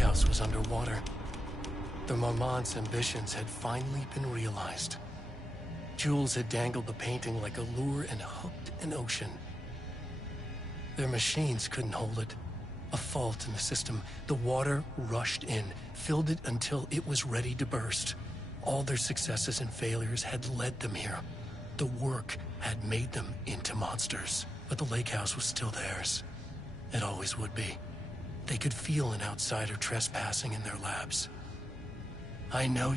house was underwater. The Marmont's ambitions had finally been realized. Jules had dangled the painting like a lure and hooked an ocean. Their machines couldn't hold it. A fault in the system. The water rushed in, filled it until it was ready to burst. All their successes and failures had led them here. The work had made them into monsters. But the lake house was still theirs. It always would be. They could feel an outsider trespassing in their labs. I know...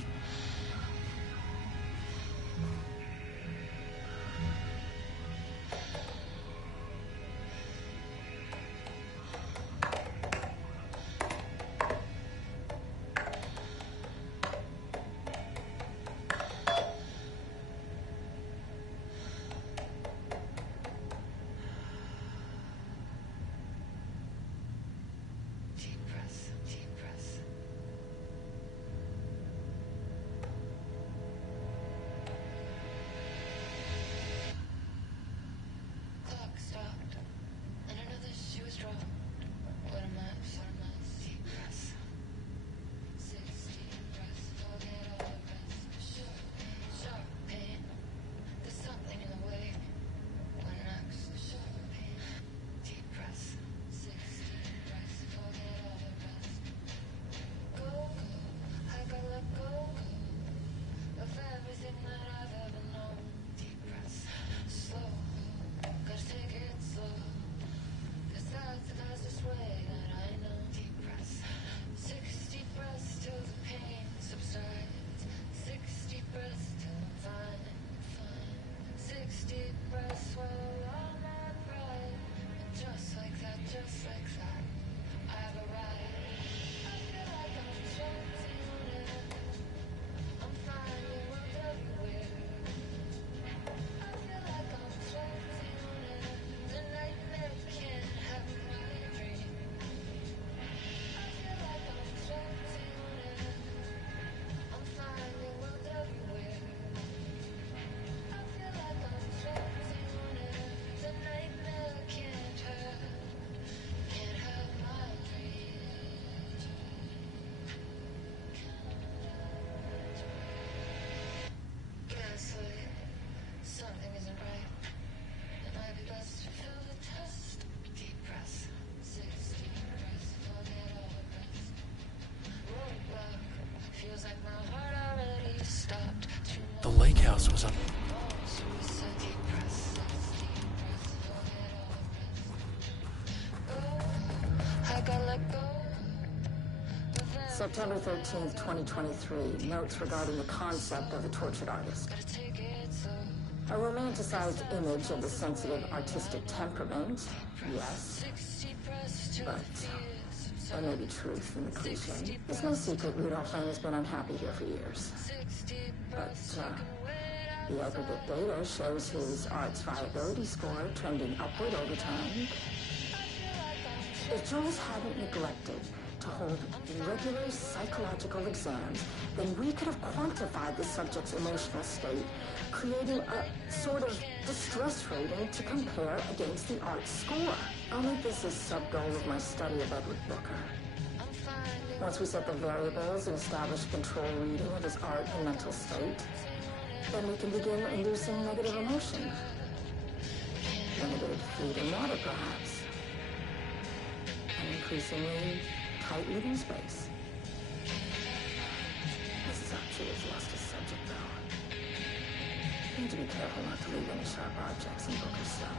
The lake house was up. September 13th, 2023. Notes regarding the concept of the tortured artist. A romanticized image of the sensitive artistic temperament, yes. But there may be truth in the cliche. It's no secret Rudolph Lane has been unhappy here for years. But the aggregate data shows his art's viability score trending upward over time. If Jules hadn't neglected to hold regular psychological exams, then we could have quantified the subject's emotional state, creating a sort of distress rating to compare against the art score. I'll make this a sub-goal of my study of Edward Booker. Once we set the variables and establish control reading of his art and mental state, then we can begin inducing negative emotion. Limited food and water, perhaps. And increasingly tight living space. This is actually his lustest subject, though. You need to be careful not to leave any sharp objects in Booker's cell.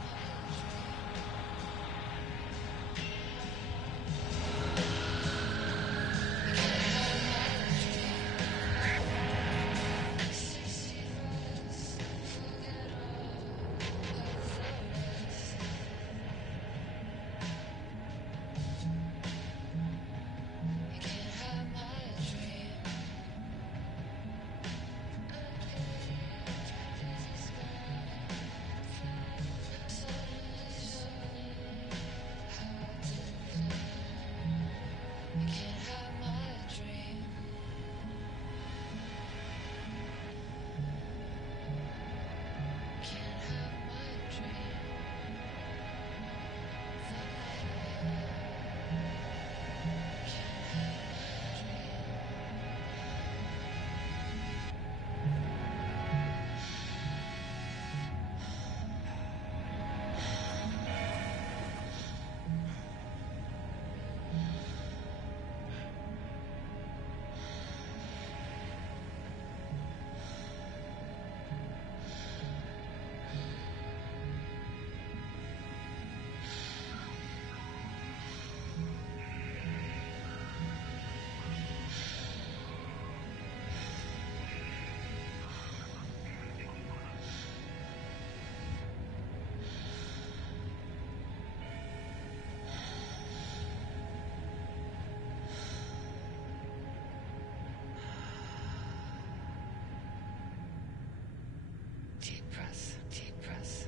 Deep breath, deep breath.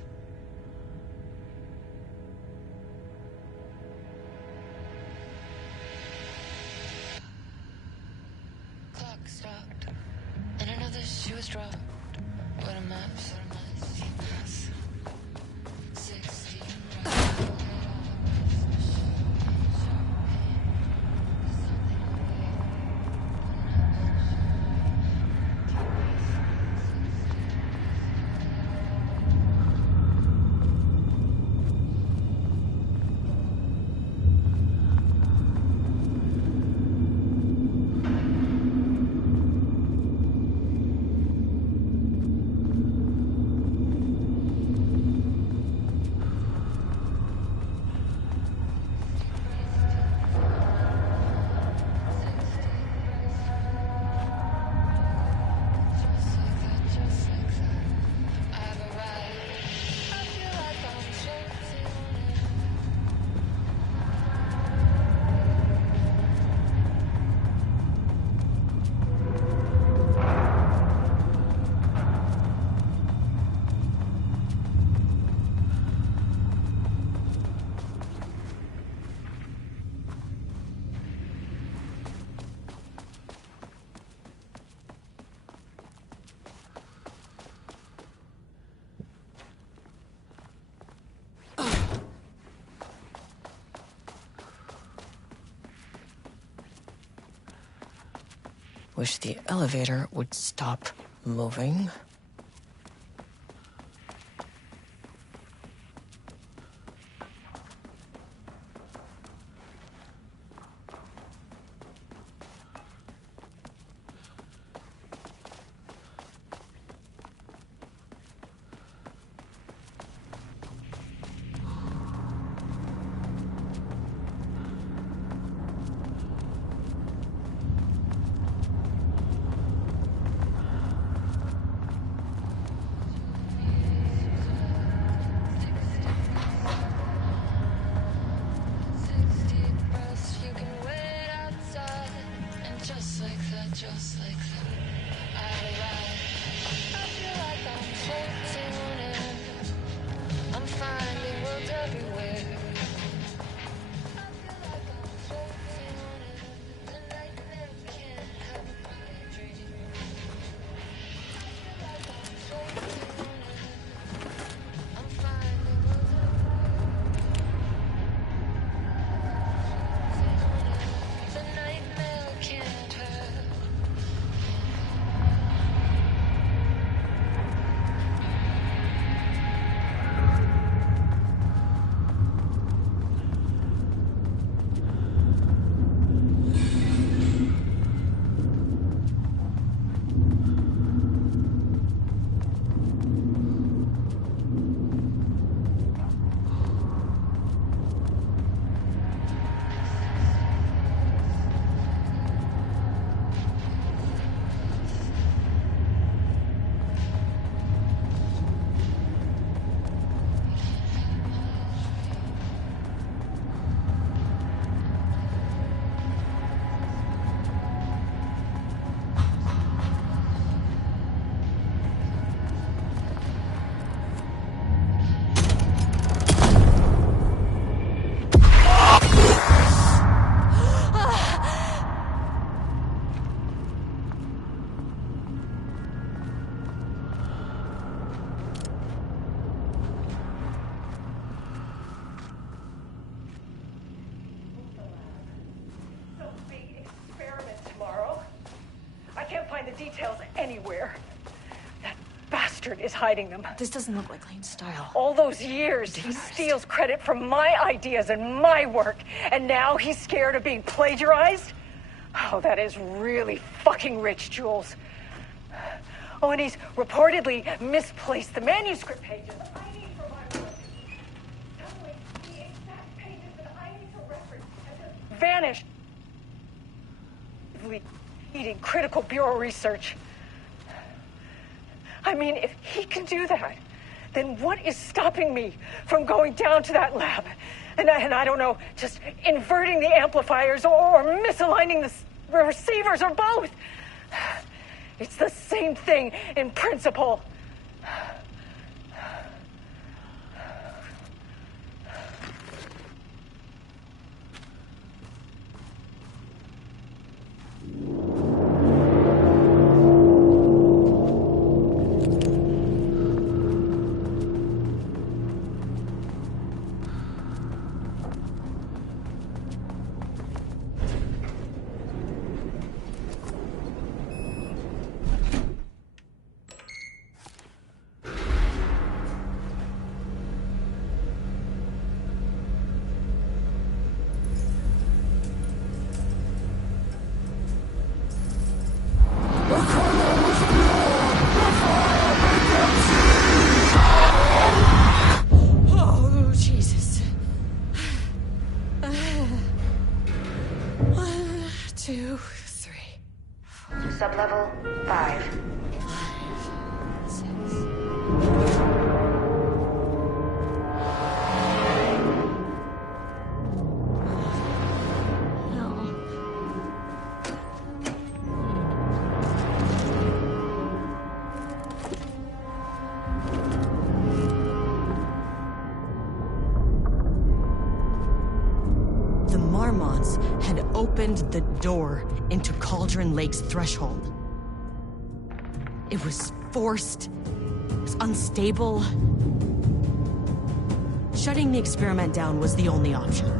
Clock stopped, and another shoe was dropped. What a mess, what a mess. Deep breath. 60 breaths. Wish the elevator would stop moving. Just like that, I arrive. I feel like I'm floating in. I'm finding worlds everywhere. I feel like I'm floating in. The nightmare can't help my dream. I feel like I'm floating in. I'm finding worlds everywhere. The nightmare can't hurt. Details anywhere. That bastard is hiding them. This doesn't look like Lane's style. All those years, he steals credit from my ideas and my work, and now he's scared of being plagiarized? Oh, that is really fucking rich, Jules. Oh, and he's reportedly misplaced the manuscript pages I need for my work. Suddenly, the exact pages that I need to reference have just vanished. Eating critical bureau research. I mean, if he can do that, then what is stopping me from going down to that lab? And I don't know, just inverting the amplifiers or misaligning the receivers or both. It's the same thing in principle. 1, 2, 3. Sublevel 5. The Marmots had opened the door into Cauldron Lake's threshold. It was forced, it was unstable. Shutting the experiment down was the only option.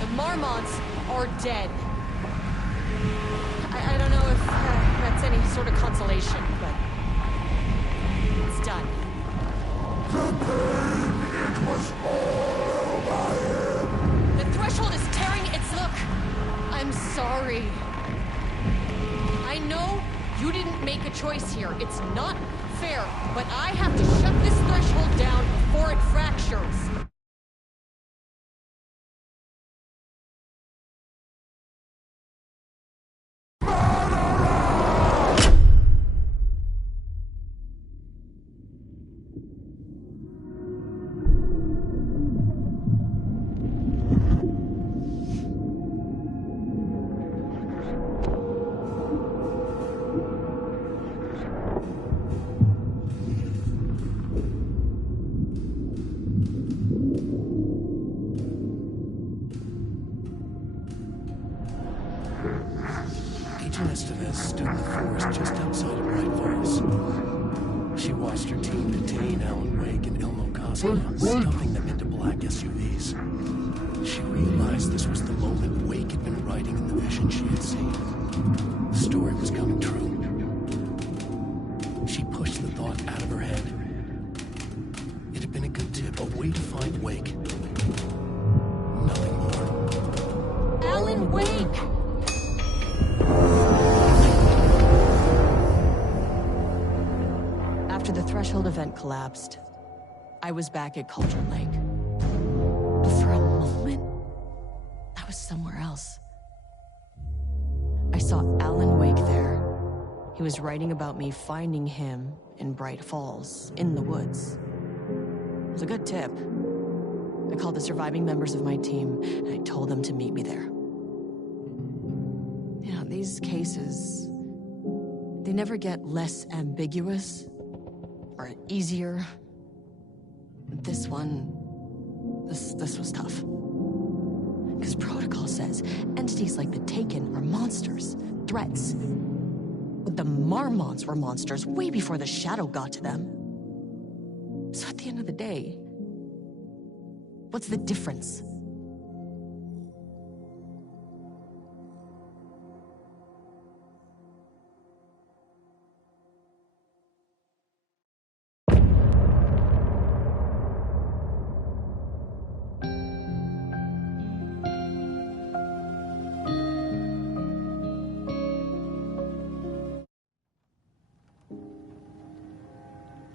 The Marmonts are dead. I don't know if that's any sort of consolation, but it's done. The threshold is tearing its look. I'm sorry. I know you didn't make a choice here. It's not fair, but I have to shut this threshold down before it fractures. Stood in the forest just outside of Bright Falls. She watched her team detain Alan Wake and Elmo Cosmo, stuffing them into black SUVs. She realized this was the moment Wake had been writing in the vision she had seen. The story was coming true. She pushed the thought out of her head. It had been a good tip, a way to find Wake. Nothing more. Alan Wake! After the threshold event collapsed, I was back at Cauldron Lake. But for a moment, I was somewhere else. I saw Alan Wake there. He was writing about me finding him in Bright Falls, in the woods. It was a good tip. I called the surviving members of my team, and I told them to meet me there. You know, these cases, they never get less ambiguous or easier. This one, this was tough. Because protocol says entities like the Taken are monsters, threats. But the Marmonts were monsters way before the Shadow got to them. So at the end of the day, what's the difference?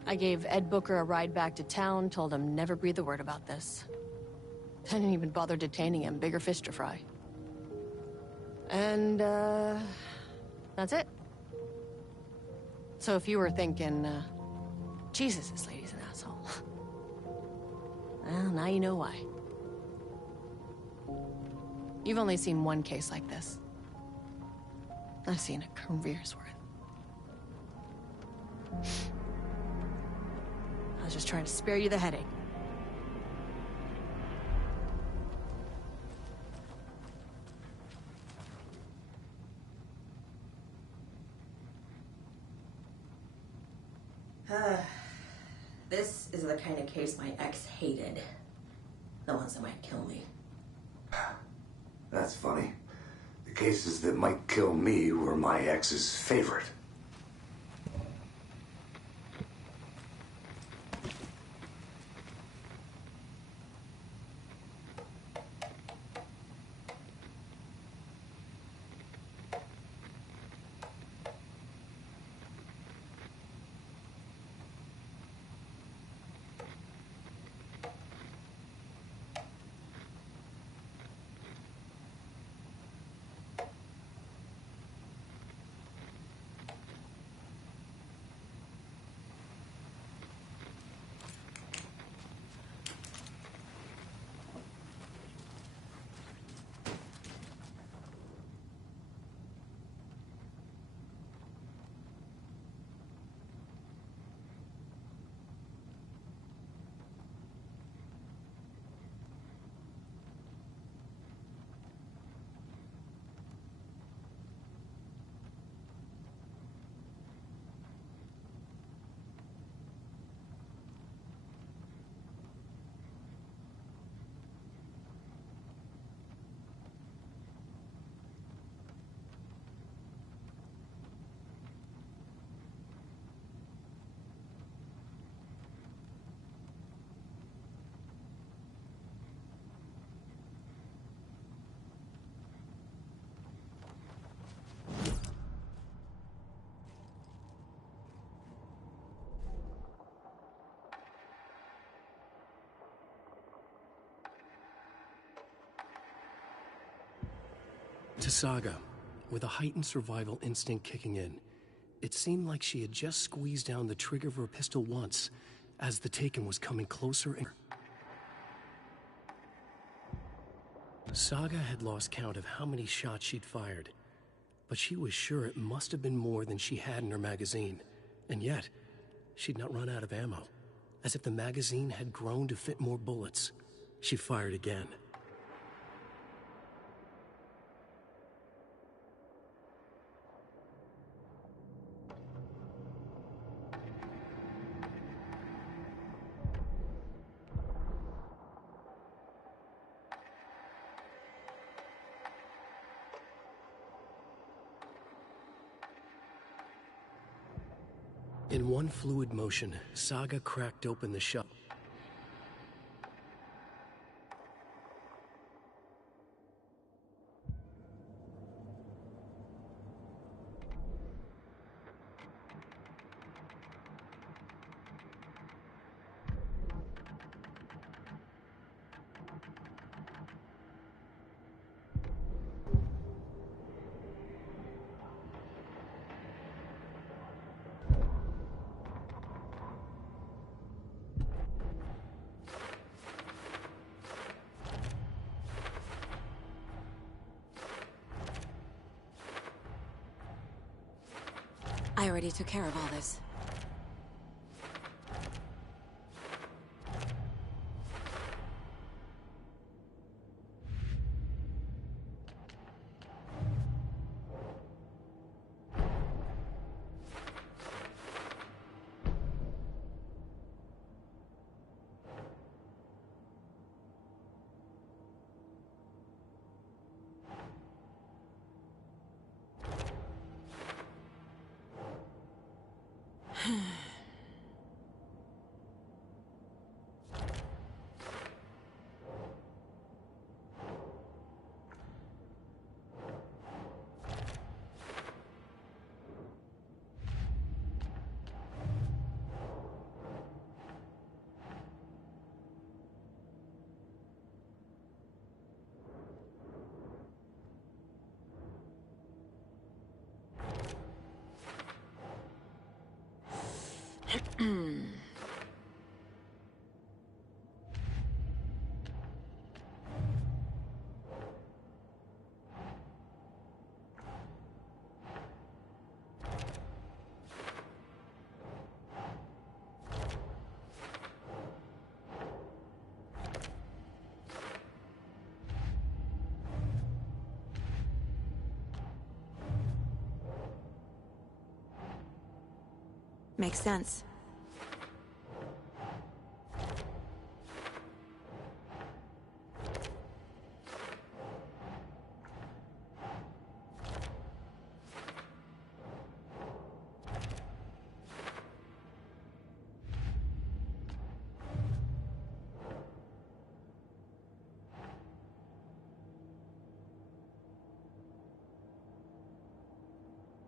I gave Ed Booker a ride back to town, told him never breathe a word about this. I didn't even bother detaining him, bigger fish to fry. And, that's it. So if you were thinking, Jesus, this lady's an asshole. Well, now you know why. You've only seen one case like this. I've seen a career's worth. I was just trying to spare you the headache. This is the kind of case my ex hated. The ones that might kill me. That's funny. The cases that might kill me were my ex's favorite. To Saga, with a heightened survival instinct kicking in, it seemed like she had just squeezed down the trigger of her pistol once, as the Taken was coming closer and... Saga had lost count of how many shots she'd fired, but she was sure it must have been more than she had in her magazine. And yet, she'd not run out of ammo. As if the magazine had grown to fit more bullets. She fired again. In one fluid motion, Saga cracked open the shell. I already took care of all this. Makes sense.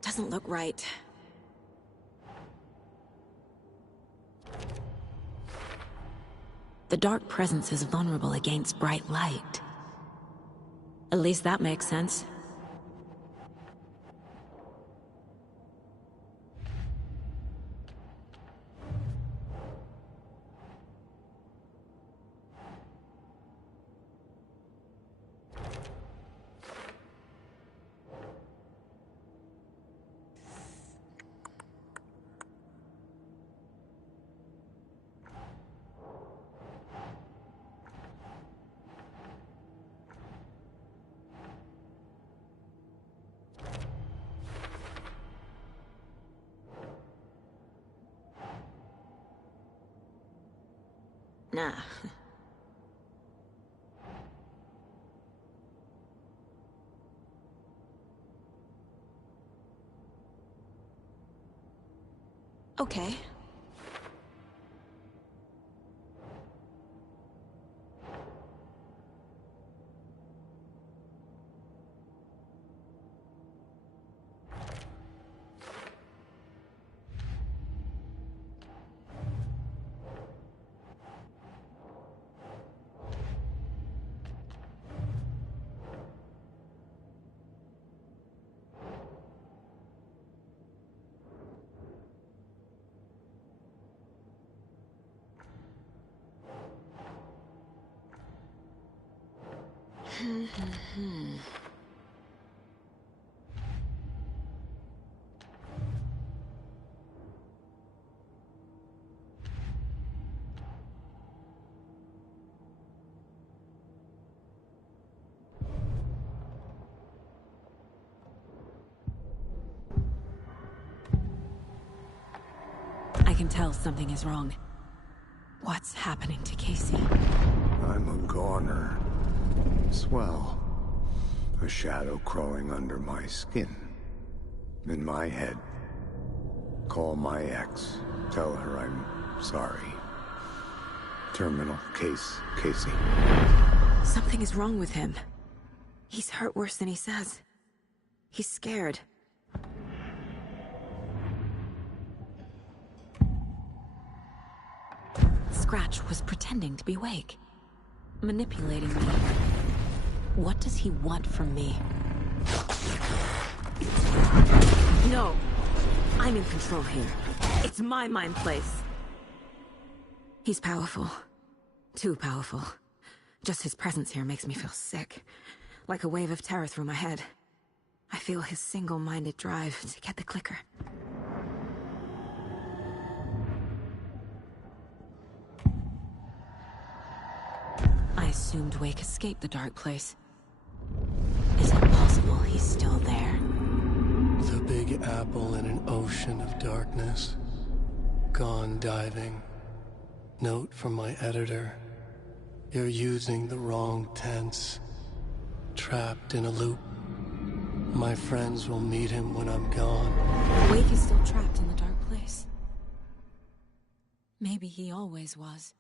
Doesn't look right. The dark presence is vulnerable against bright light. At least that makes sense. Nah. Okay. I can tell something is wrong. What's happening to Casey? I'm a goner. Swell. A shadow crawling under my skin. In my head. Call my ex. Tell her I'm sorry. Terminal case, Casey. Something is wrong with him. He's hurt worse than he says. He's scared. Scratch was pretending to be Wake. Manipulating me. What does he want from me? No! I'm in control here. It's my mind place. He's powerful. Too powerful. Just his presence here makes me feel sick. Like a wave of terror through my head. I feel his single-minded drive to get the clicker. I assumed Wake escaped the dark place. Is it possible he's still there? The Big Apple in an ocean of darkness. Gone diving. Note from my editor. You're using the wrong tense. Trapped in a loop. My friends will meet him when I'm gone. Wake is still trapped in the dark place. Maybe he always was.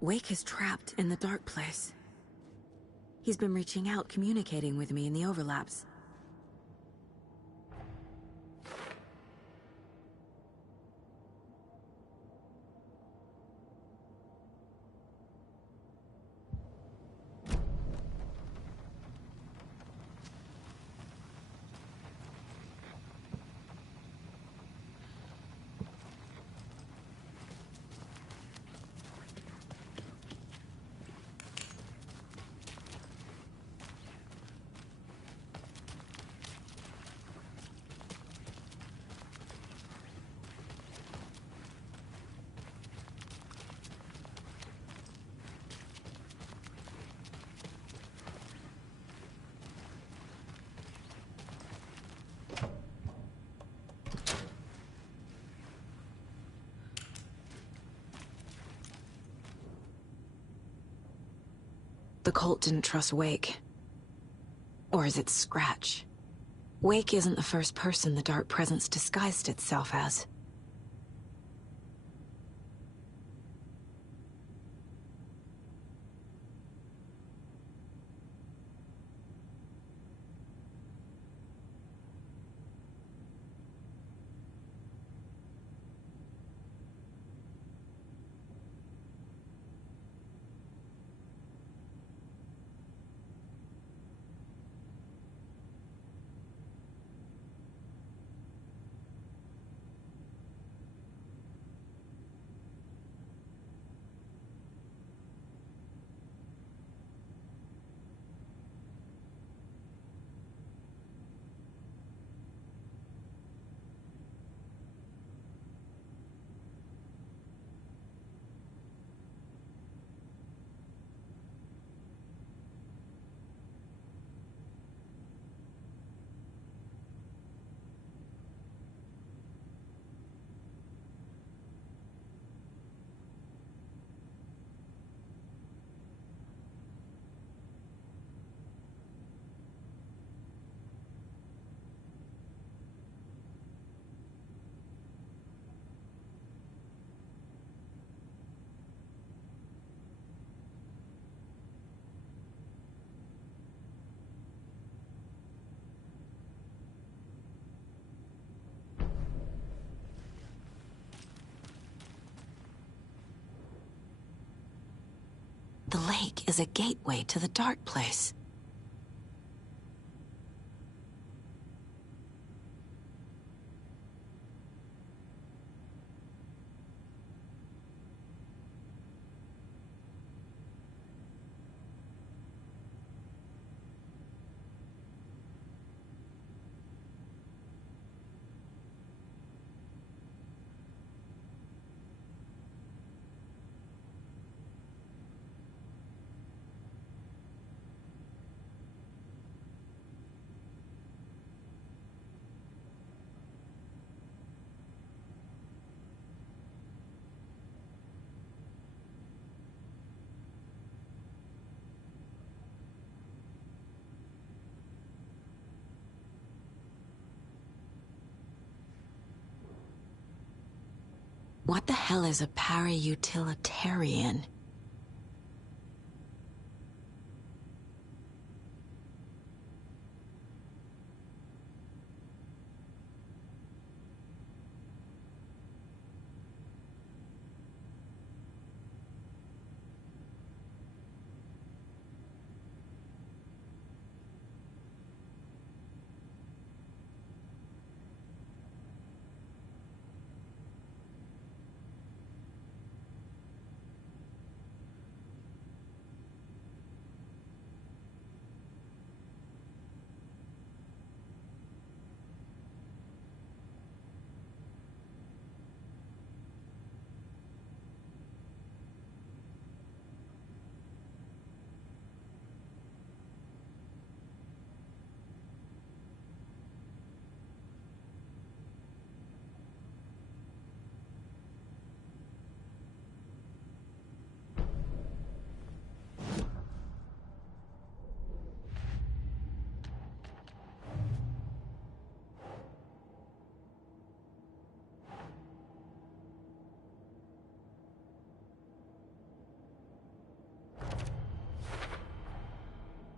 Wake is trapped in the dark place. He's been reaching out, communicating with me in the overlaps. The cult didn't trust Wake. Or is it Scratch? Wake isn't the first person the dark presence disguised itself as. lake is a gateway to the dark place. What the hell is a para-utilitarian?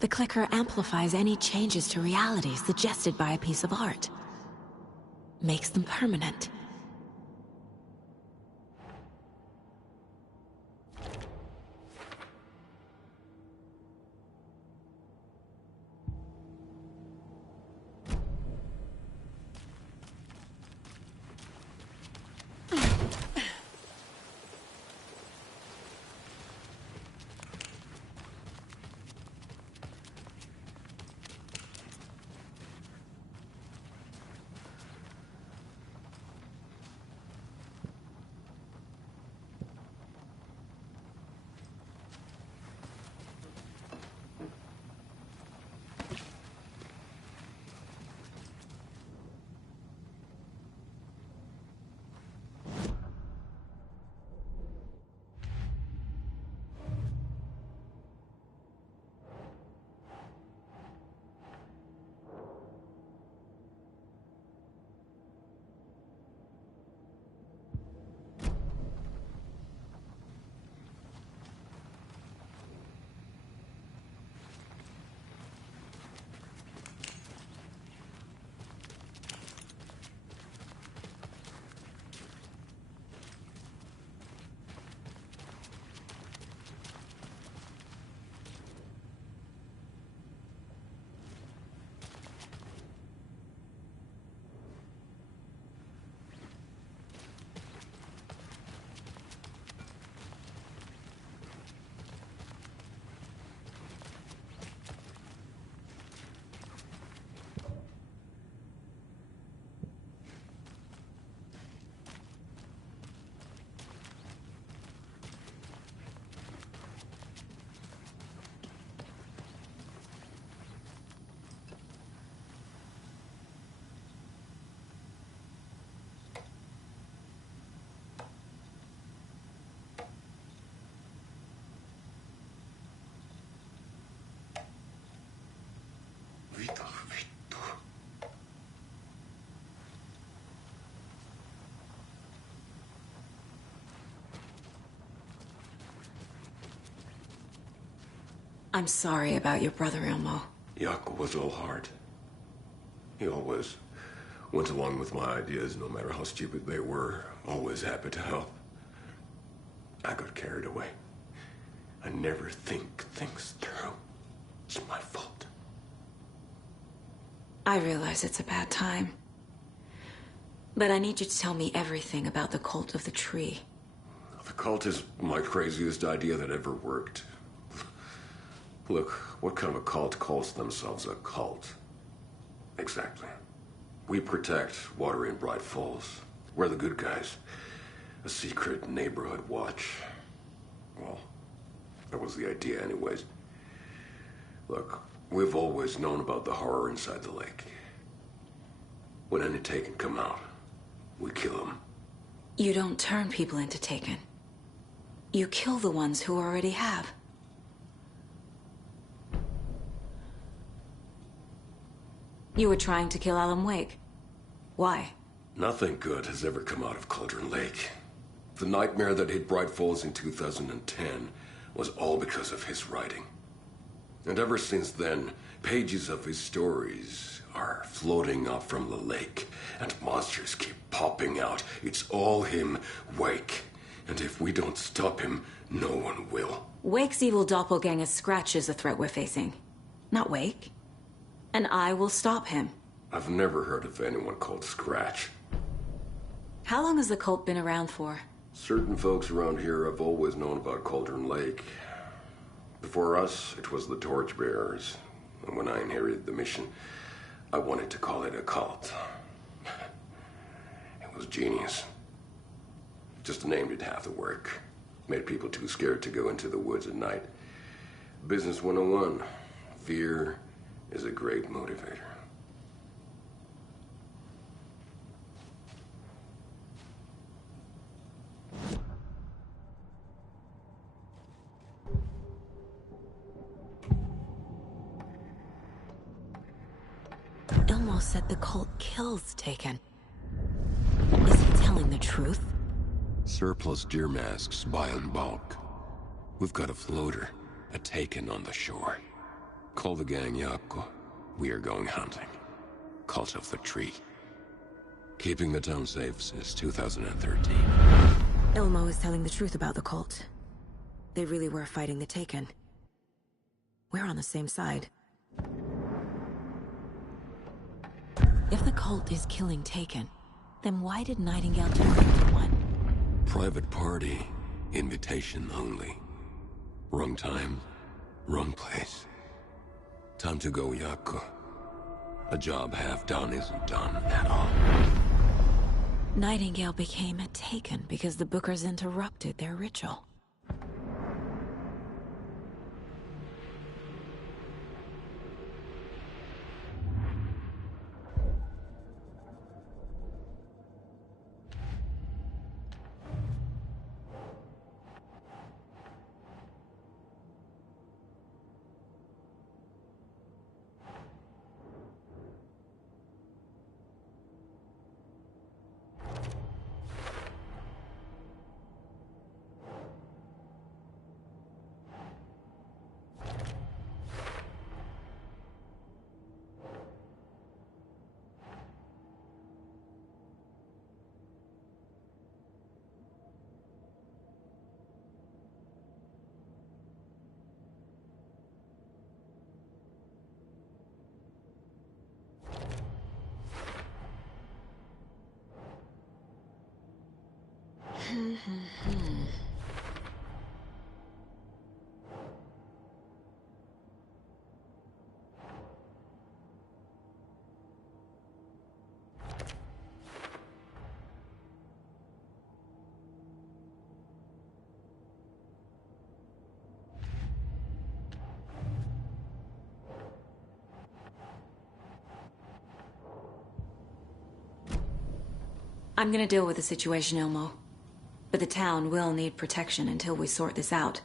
The clicker amplifies any changes to reality suggested by a piece of art. Makes them permanent. I'm sorry about your brother, Elmo. Jaco was old heart. He always went along with my ideas, no matter how stupid they were. Always happy to help. I got carried away. I never think things through. It's my fault. I realize it's a bad time. But I need you to tell me everything about the cult of the tree. The cult is my craziest idea that ever worked. Look, what kind of a cult calls themselves a cult? Exactly. We protect water in Bright Falls. We're the good guys. A secret neighborhood watch. Well, that was the idea anyways. Look, we've always known about the horror inside the lake. When any Taken come out, we kill them. You don't turn people into Taken. You kill the ones who already have. You were trying to kill Alan Wake. Why? Nothing good has ever come out of Cauldron Lake. The nightmare that hit Bright Falls in 2010 was all because of his writing. And ever since then, pages of his stories are floating up from the lake, and monsters keep popping out. It's all him, Wake. And if we don't stop him, no one will. Wake's evil doppelganger Scratch is the threat we're facing, not Wake. And I will stop him. I've never heard of anyone called Scratch. How long has the cult been around for? Certain folks around here have always known about Cauldron Lake. Before us, it was the Torchbearers. And when I inherited the mission, I wanted to call it a cult. It was genius. Just the name did half the work. Made people too scared to go into the woods at night. Business 101. Fear is a great motivator. Ilmo said the cult kills Taken. Is he telling the truth? Surplus deer masks buy in bulk. We've got a floater, a Taken on the shore. Call the gang Yako. We are going hunting. Cult of the Tree. Keeping the town safe since 2013. Ilmo is telling the truth about the cult. They really were fighting the Taken. We're on the same side. If the cult is killing Taken, then why did Nightingale turn into one? Private party. Invitation only. Wrong time, wrong place. Time to go, Yako. A job half done isn't done at all. Nightingale became a Taken because the Bookers interrupted their ritual. I'm gonna deal with the situation, Ilmo. But the town will need protection until we sort this out.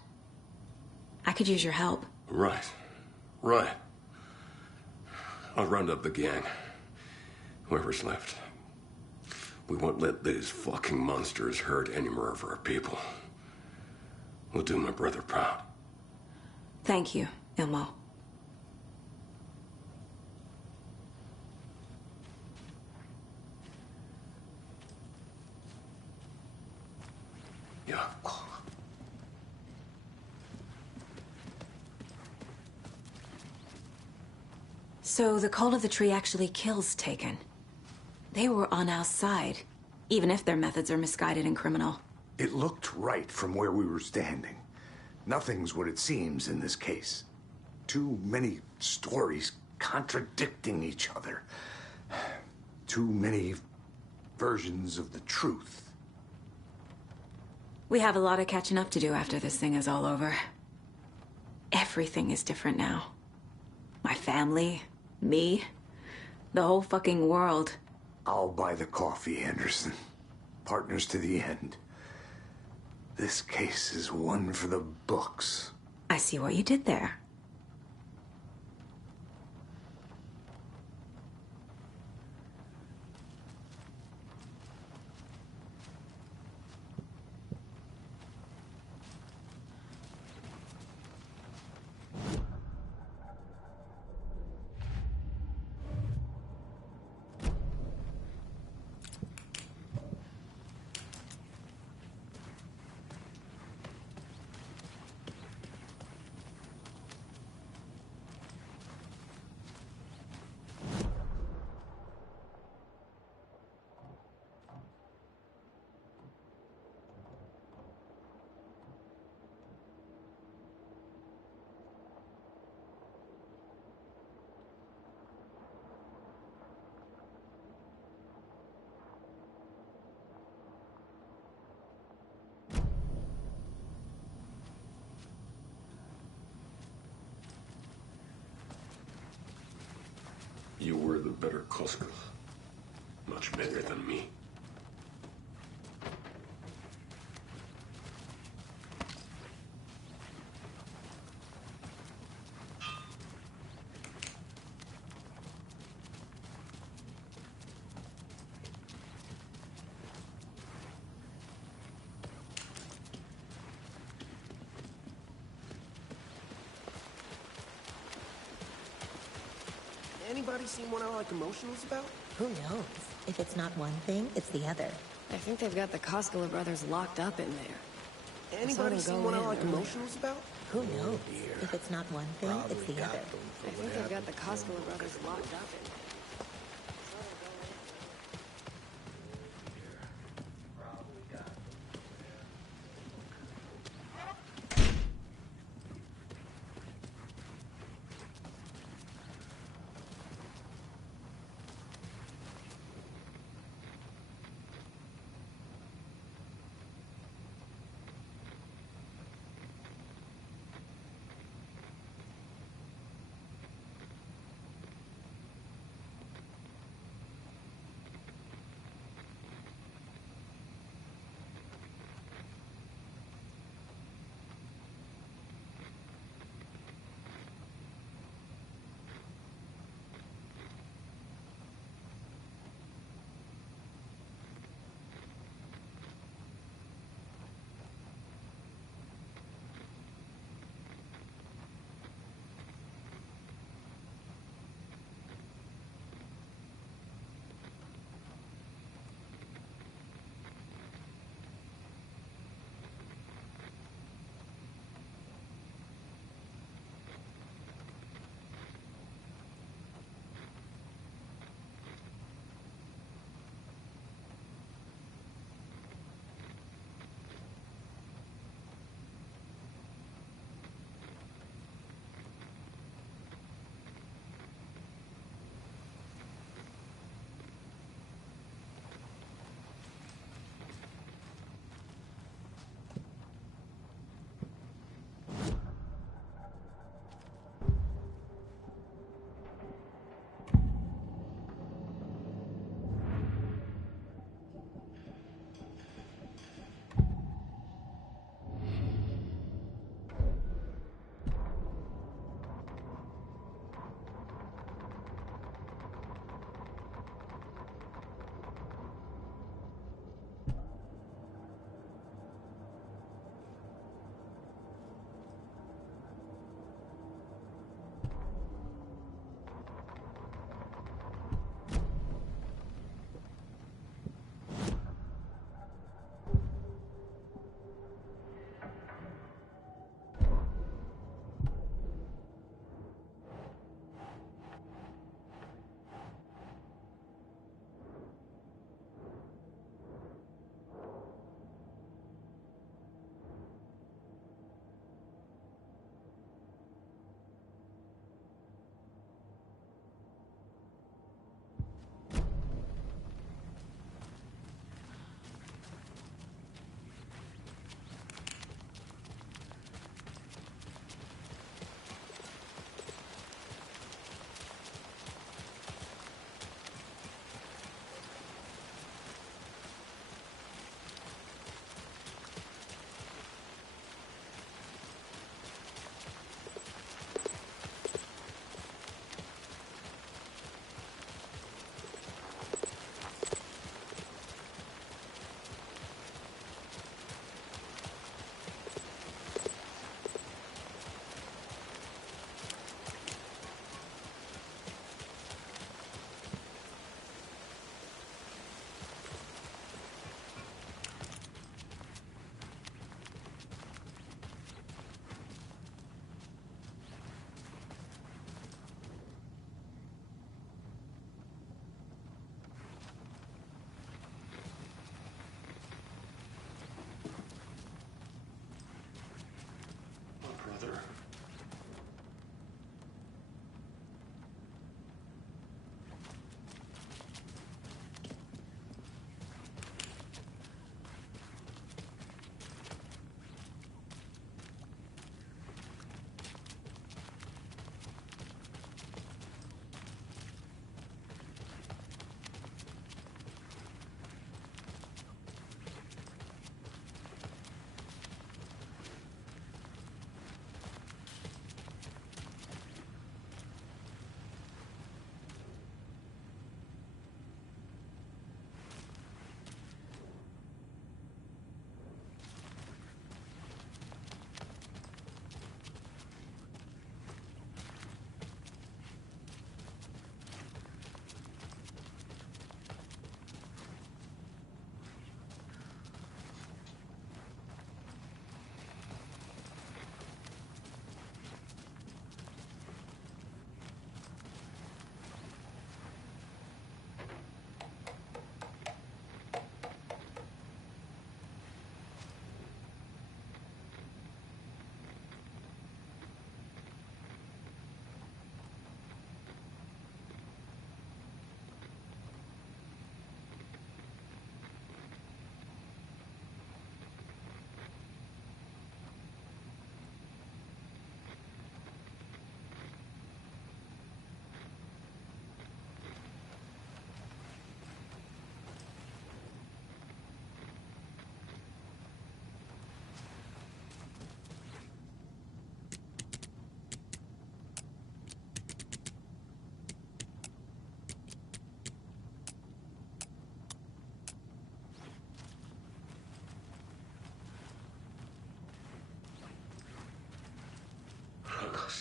I could use your help. Right. Right. I'll round up the gang. Whoever's left. We won't let these fucking monsters hurt any more of our people. We'll do my brother proud. Thank you, Ilmo. So the Cult of the Tree actually kills Taken. They were on our side, even if their methods are misguided and criminal. It looked right from where we were standing. Nothing's what it seems in this case. Too many stories contradicting each other. Too many versions of the truth. We have a lot of catching up to do after this thing is all over. Everything is different now. My family, me, the whole fucking world. I'll buy the coffee, Anderson. Partners to the end. This case is one for the books. I see what you did there. You were the better Koska. Much bigger than me. Anybody seen what I like emotionals about? Who knows? If it's not one thing, it's the other. I think they've got the Koskela brothers locked up in there. Anybody seen what I like emotionals about? Who knows? If it's not one thing, it's the other. I think they've got the Koskela brothers locked up in there.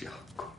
fianco.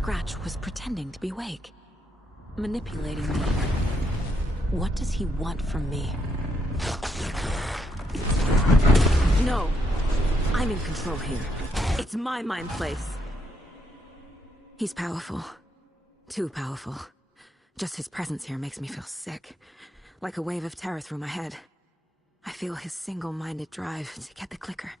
Scratch was pretending to be awake, manipulating me. What does he want from me? No! I'm in control here. It's my mind place. He's powerful. Too powerful. Just his presence here makes me feel sick. Like a wave of terror through my head. I feel his single-minded drive to get the clicker.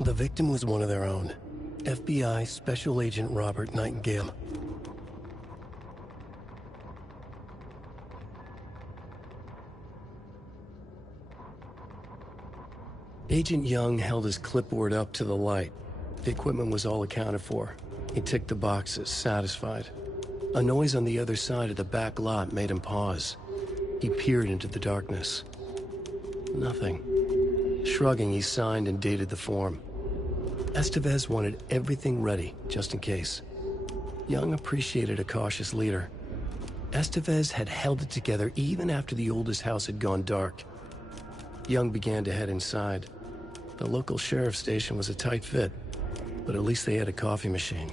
The victim was one of their own. FBI Special Agent Robert Nightingale. Agent Young held his clipboard up to the light. The equipment was all accounted for. He ticked the boxes, satisfied. A noise on the other side of the back lot made him pause. He peered into the darkness. Nothing. Shrugging, he signed and dated the form. Estevez wanted everything ready, just in case. Young appreciated a cautious leader. Estevez had held it together even after the oldest house had gone dark. Young began to head inside. The local sheriff's station was a tight fit, but at least they had a coffee machine.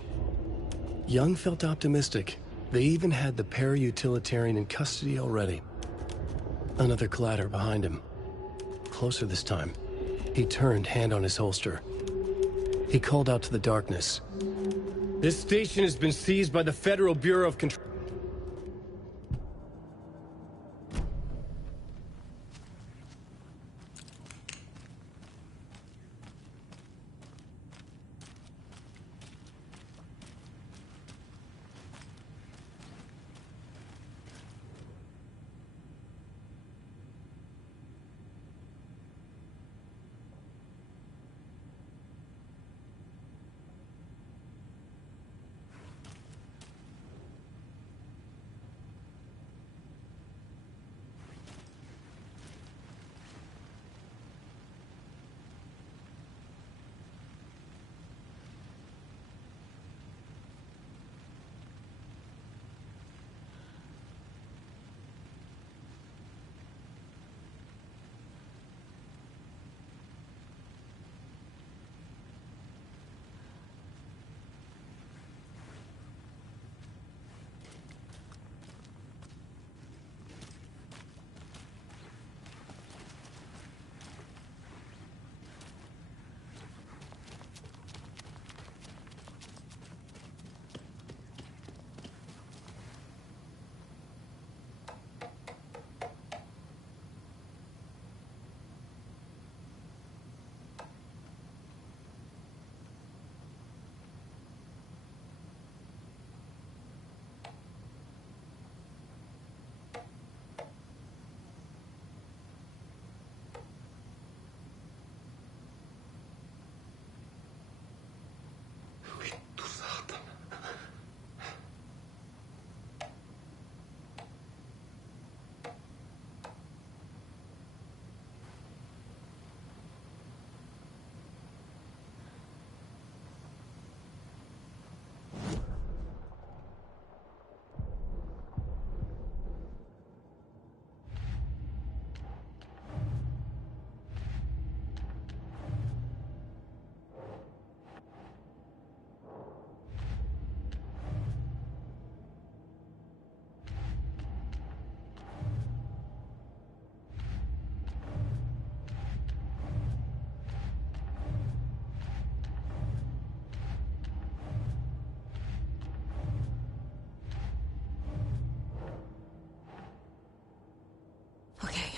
Young felt optimistic. They even had the para-utilitarian in custody already. Another clatter behind him. Closer this time. He turned, hand on his holster. He called out to the darkness. "This station has been seized by the Federal Bureau of Control."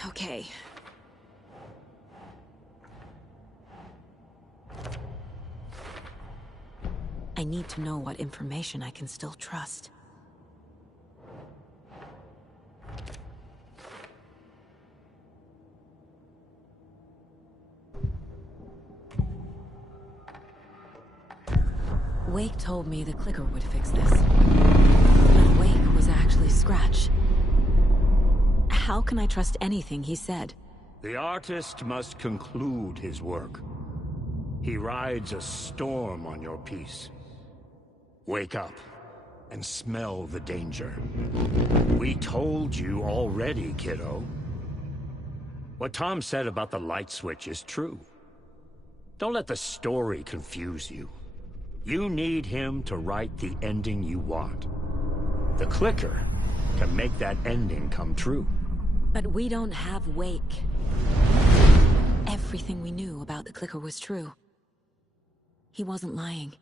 Okay. I need to know what information I can still trust. Wake told me the clicker would fix this. But Wake was actually Scratch. How can I trust anything he said? The artist must conclude his work. He rides a storm on your piece. Wake up and smell the danger. We told you already, kiddo. What Tom said about the light switch is true. Don't let the story confuse you. You need him to write the ending you want. The clicker can make that ending come true. But we don't have Wake. Everything we knew about the clicker was true. He wasn't lying.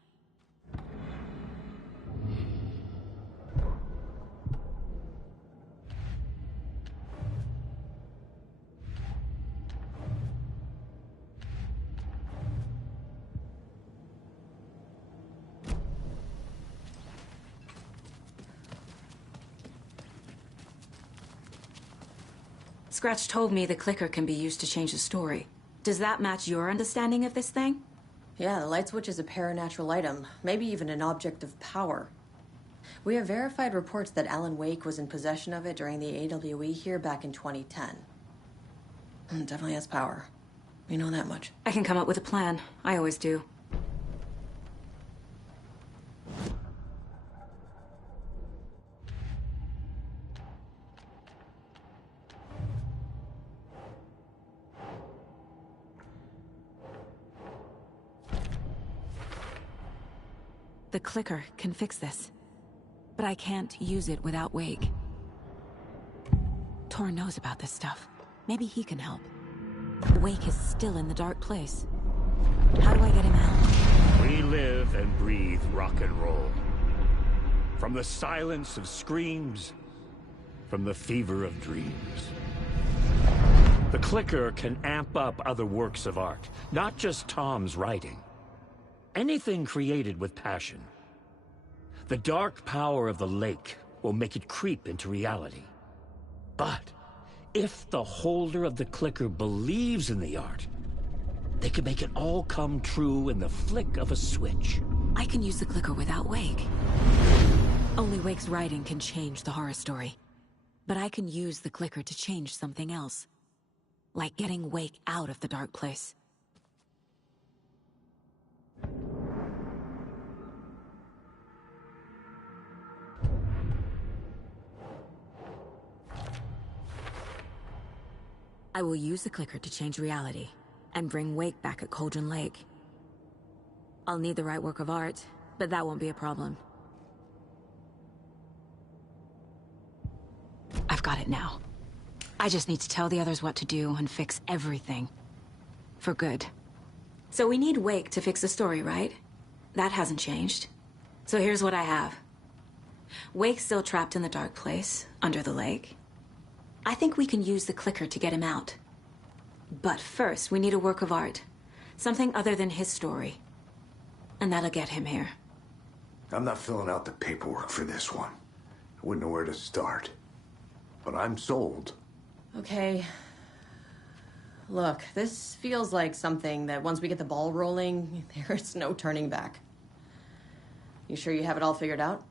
Scratch told me the clicker can be used to change the story. Does that match your understanding of this thing? Yeah, the light switch is a paranatural item, maybe even an object of power. We have verified reports that Alan Wake was in possession of it during the AWE here back in 2010. It definitely has power. We know that much. I can come up with a plan. I always do. The clicker can fix this. But I can't use it without Wake. Tor knows about this stuff. Maybe he can help. Wake is still in the dark place. How do I get him out? We live and breathe rock and roll. From the silence of screams, from the fever of dreams. The clicker can amp up other works of art, not just Tom's writing. Anything created with passion. The dark power of the lake will make it creep into reality. But if the holder of the clicker believes in the art, they can make it all come true in the flick of a switch. I can use the clicker without Wake. Only Wake's writing can change the horror story. But I can use the clicker to change something else. Like getting Wake out of the dark place. I will use the clicker to change reality, and bring Wake back at Cauldron Lake. I'll need the right work of art, but that won't be a problem. I've got it now. I just need to tell the others what to do and fix everything. For good. So we need Wake to fix the story, right? That hasn't changed. So here's what I have. Wake's still trapped in the dark place, under the lake. I think we can use the clicker to get him out. But first, we need a work of art. Something other than his story. And that'll get him here. I'm not filling out the paperwork for this one. I wouldn't know where to start. But I'm sold. Okay. Look, this feels like something that once we get the ball rolling, there's no turning back. You sure you have it all figured out?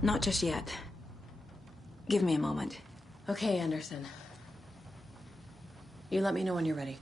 Not just yet. Give me a moment. Okay, Anderson. You let me know when you're ready.